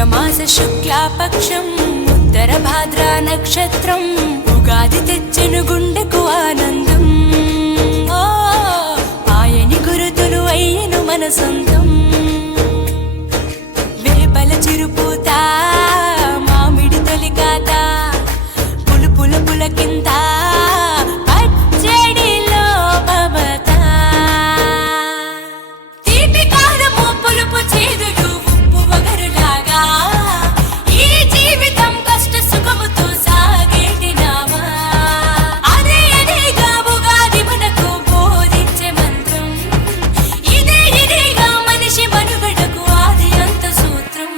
చైత్రమాస శుక్లాపక్షం ఉత్తర భాద్ర నక్షత్రం ఉగాది తెచ్చెను గుండెకు ఆనందం. ఓ ఆయని గురుతులు అయ్యను మన సొంతం. వేపల చిరుపూత మామిడి తొలికాత పులుపుల పులకింత పచ్చడిలో భవత తీపి కారము పులుపు చేదులు ఉప్పు వగరులాగా ఈ జీవితం కష్ట సుఖముతో సాగేటి నావా. అదే అదేగా ఉగాది మనకు బోధించే మంత్రం. ఇదేగా మనిషి మనుగడకు ఆది అంత సూత్రం.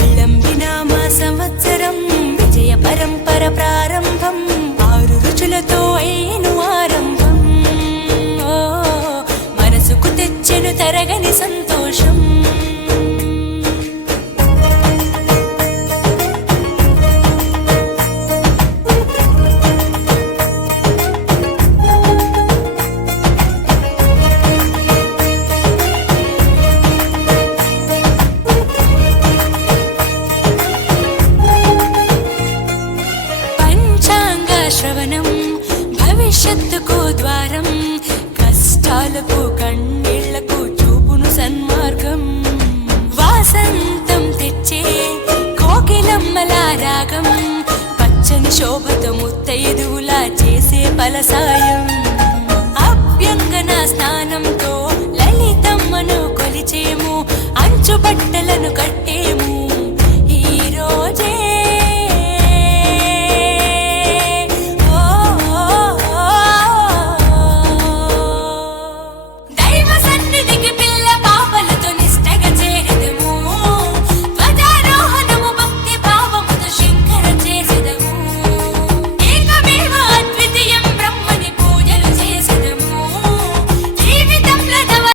విళంబిన మా సంవత్సరం విజయ పరంపర ప్రారంభం. 6 రుచులతో అయ్యను ఆరంభం. ఓ మనసుకు తెచ్చెను తరగని సంతోషం. పంచాంగ శ్రవణం భవిష్యత్తుకు ద్వారం. కష్టాలకు కన్నీళ్లకు చూపును సన్మార్గం. వాసంతం తెచ్చే కోకిలమ్మల రాగం. పచ్చని శోభతో ముత్తైదువులా చేసే ఫలసాయం. అభ్యంగన స్నానంతో లలితమ్మను కొలిచేము. అంచు బట్టలను కట్టేము ఈ రోజే. దైవ సన్నిధికి